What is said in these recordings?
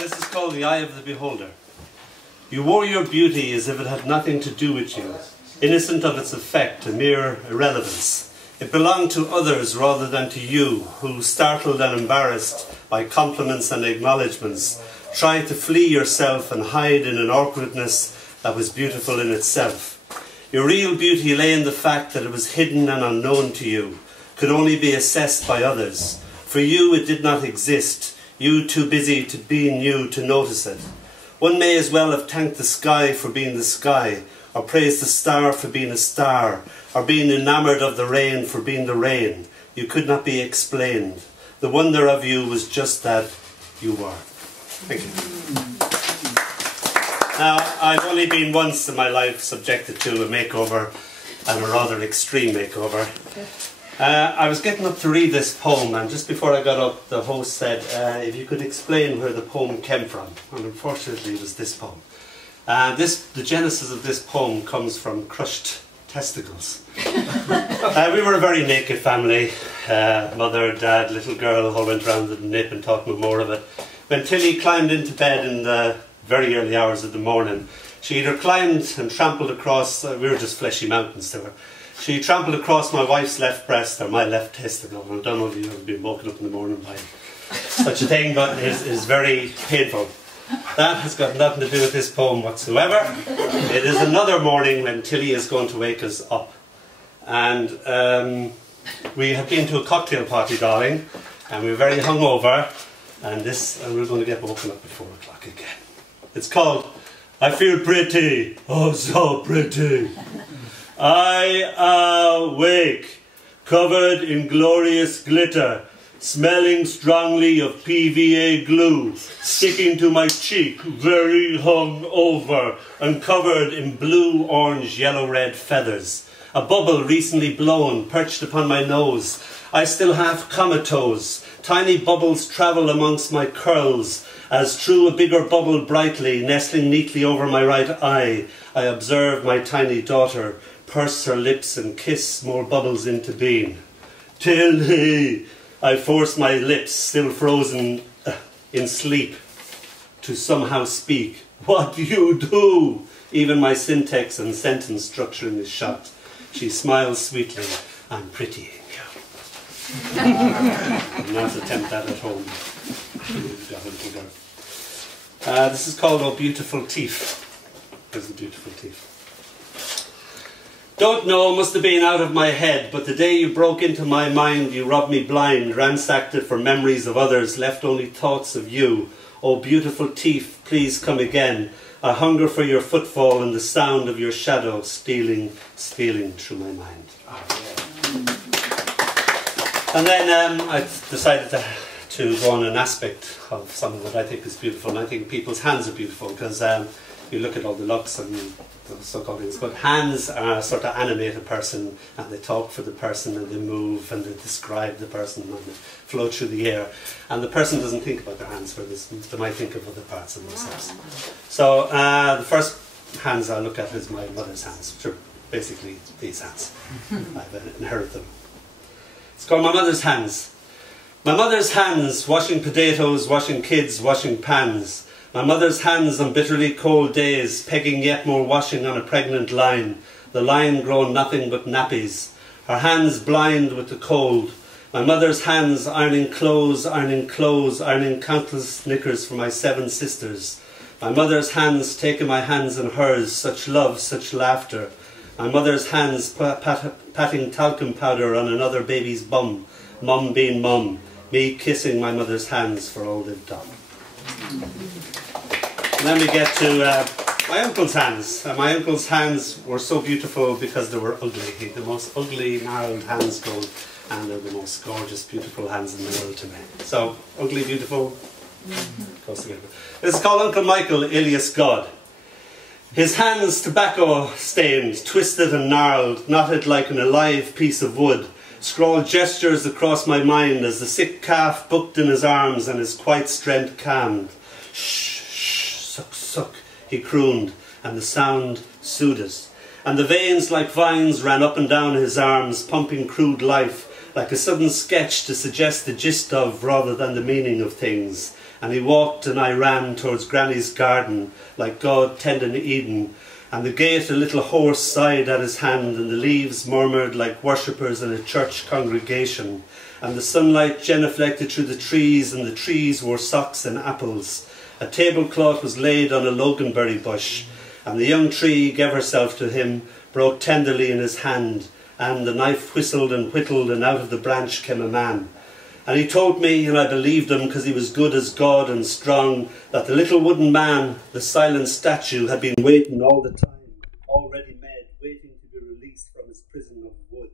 This is called The Eye of the Beholder. You wore your beauty as if it had nothing to do with you, innocent of its effect, a mere irrelevance. It belonged to others rather than to you, who, startled and embarrassed by compliments and acknowledgements, tried to flee yourself and hide in an awkwardness that was beautiful in itself. Your real beauty lay in the fact that it was hidden and unknown to you, could only be assessed by others. For you it did not exist, you too busy to being you to notice it. One may as well have thanked the sky for being the sky, or praised the star for being a star, or being enamoured of the rain for being the rain. You could not be explained. The wonder of you was just that you were. Thank you. Now, I've only been once in my life subjected to a makeover, and a rather extreme makeover. I was getting up to read this poem, and just before I got up, the host said, if you could explain where the poem came from. And unfortunately, it was this poem. The genesis of this poem comes from crushed testicles. We were a very naked family. Mother, dad, little girl, all went round the nip and talked no more of it. When Tilly climbed into bed in the very early hours of the morning, she either climbed and trampled across, we were just fleshy mountains to her. She trampled across my wife's left breast or my left testicle. I don't know if you've been woken up in the morning by such a thing, but it is very painful. That has got nothing to do with this poem whatsoever. It is another morning when Tilly is going to wake us up. And we have been to a cocktail party, darling, and we were very hungover, and we're going to get woken up at 4 o'clock again. It's called I Feel Pretty, oh so pretty. I awake, covered in glorious glitter, smelling strongly of PVA glue, sticking to my cheek, very hungover, and covered in blue, orange, yellow, red feathers. A bubble recently blown, perched upon my nose. I still half comatose. Tiny bubbles travel amongst my curls, as through a bigger bubble brightly, nestling neatly over my right eye, I observe my tiny daughter purse her lips and kiss more bubbles into being. Tilly! I force my lips, still frozen in sleep, to somehow speak. What do you do? Even my syntax and sentence structuring is shot. She smiles sweetly. I'm pitying you. Do not attempt that at home. This is called Oh Beautiful Teeth. There's a beautiful teeth. Don't know, must have been out of my head, but the day you broke into my mind, you robbed me blind, ransacked it for memories of others, left only thoughts of you. Oh beautiful teeth, please come again. I hunger for your footfall and the sound of your shadow stealing through my mind. Oh, yeah. And then I decided to go on an aspect of something that I think is beautiful, and I think people's hands are beautiful, because you look at all the looks and the so-called things, but hands are sort of animate a person, and they talk for the person, and they move, and they describe the person, and they float through the air. And the person doesn't think about their hands for this, they might think of other parts of themselves. So the first hands I look at is my mother's hands, which are basically these hands. I've inherited them. It's called my mother's hands. My mother's hands, washing potatoes, washing kids, washing pans. My mother's hands on bitterly cold days, pegging yet more washing on a pregnant line, the line grown nothing but nappies, her hands blind with the cold. My mother's hands ironing clothes, ironing countless knickers for my 7 sisters. My mother's hands taking my hands in hers, such love, such laughter. My mother's hands patting talcum powder on another baby's bum, mum being mum, me kissing my mother's hands for all they've done. And then we get to my uncle's hands. My uncle's hands were so beautiful because they were ugly. The most ugly, gnarled hands go, and they're the most gorgeous, beautiful hands in the world to me. So, ugly, beautiful, goes together. This is called Uncle Michael, alias God. His hands tobacco stained, twisted and gnarled, knotted like an alive piece of wood, scrawled gestures across my mind as the sick calf bucked in his arms and his quiet strength calmed. Shh, shh, suck, suck, he crooned, and the sound soothed us. And the veins like vines ran up and down his arms, pumping crude life, like a sudden sketch to suggest the gist of rather than the meaning of things. And he walked and I ran towards Granny's garden, like God tending Eden. And the gate a little horse sighed at his hand, and the leaves murmured like worshippers in a church congregation. And the sunlight genuflected through the trees, and the trees wore socks and apples. A tablecloth was laid on a loganberry bush, and the young tree gave herself to him, broke tenderly in his hand, and the knife whistled and whittled, and out of the branch came a man. And he told me, and I believed him because he was good as God and strong, that the little wooden man, the silent statue, had been waiting all the time, already made, waiting to be released from his prison of wood.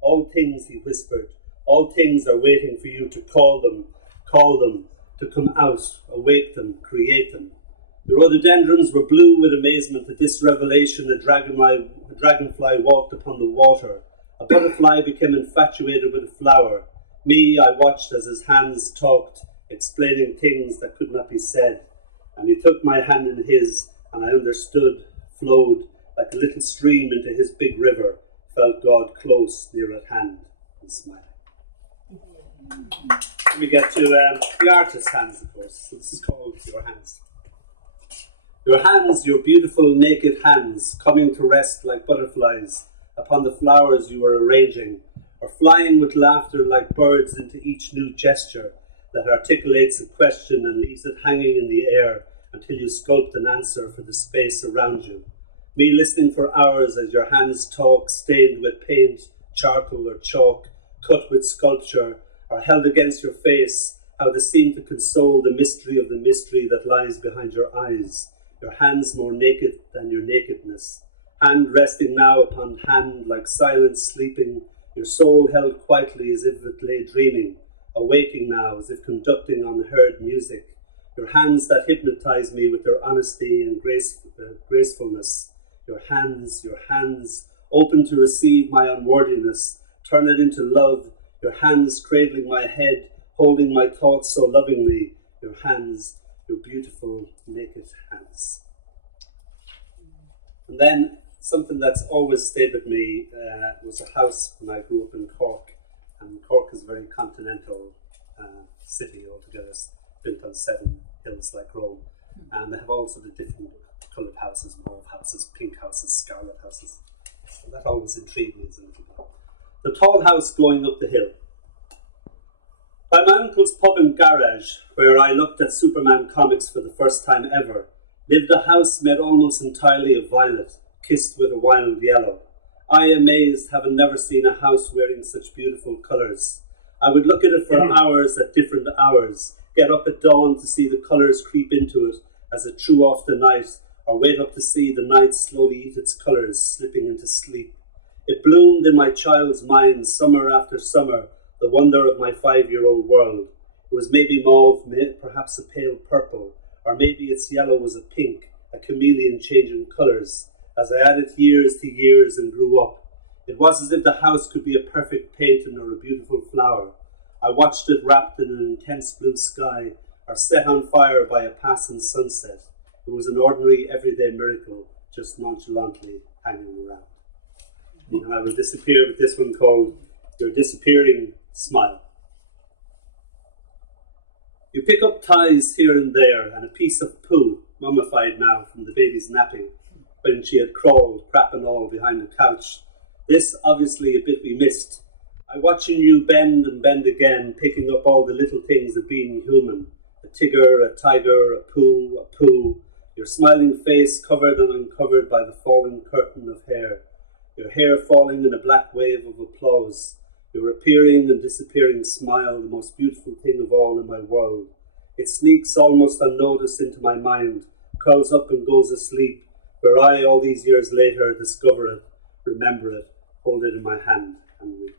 All things, he whispered, all things are waiting for you to call them, to come out, awake them, create them. The rhododendrons were blue with amazement at this revelation. A dragonfly walked upon the water. A butterfly became infatuated with a flower. Me, I watched as his hands talked, explaining things that could not be said. And he took my hand in his, and I understood, flowed like a little stream into his big river, felt God close, near at hand, and smiled. We get to the artist's hands, of course. So this is called Your Hands. Your hands, your beautiful naked hands, coming to rest like butterflies upon the flowers you are arranging, or flying with laughter like birds into each new gesture that articulates a question and leaves it hanging in the air until you sculpt an answer for the space around you. Me listening for hours as your hands talk, stained with paint, charcoal or chalk, cut with sculpture, or held against your face, how they seem to console the mystery of the mystery that lies behind your eyes. Your hands more naked than your nakedness. Hand resting now upon hand like silence sleeping, your soul held quietly as if it lay dreaming, awaking now as if conducting unheard music. Your hands that hypnotize me with their honesty and gracefulness. Your hands, open to receive my unworthiness, turn it into love. Your hands cradling my head, holding my thoughts so lovingly. Your hands, your beautiful naked hands. And then something that's always stayed with me was a house when I grew up in Cork. And Cork is a very continental city altogether, built on 7 hills like Rome. And they have all sort of different coloured houses, mauve houses, pink houses, scarlet houses. So that always intrigued me as a little boy. The tall house going up the hill. By my uncle's pub and garage, where I looked at Superman comics for the first time ever, lived a house made almost entirely of violet, kissed with a wild yellow. I, amazed, having never seen a house wearing such beautiful colours. I would look at it for hours at different hours, get up at dawn to see the colours creep into it as it threw off the night, or wait up to see the night slowly eat its colours, slipping into sleep. It bloomed in my child's mind, summer after summer, the wonder of my 5-year-old world. It was maybe mauve, perhaps a pale purple, or maybe its yellow was a pink, a chameleon changing colours. As I added years to years and grew up, it was as if the house could be a perfect painting or a beautiful flower. I watched it wrapped in an intense blue sky, or set on fire by a passing sunset. It was an ordinary, everyday miracle, just nonchalantly hanging around. And I will disappear with this one called Your Disappearing Smile. You pick up ties here and there, and a piece of poo, mummified now from the baby's napping, when she had crawled, crap and all, behind the couch. This, obviously, a bit we missed. I watching you bend and bend again, picking up all the little things of being human. A tigger, a tiger, a poo, your smiling face covered and uncovered by the falling curtain of hair. Your hair falling in a black wave of applause. Your appearing and disappearing smile, the most beautiful thing of all in my world. It sneaks almost unnoticed into my mind, curls up and goes asleep, where I, all these years later, discover it, remember it, hold it in my hand, and weep.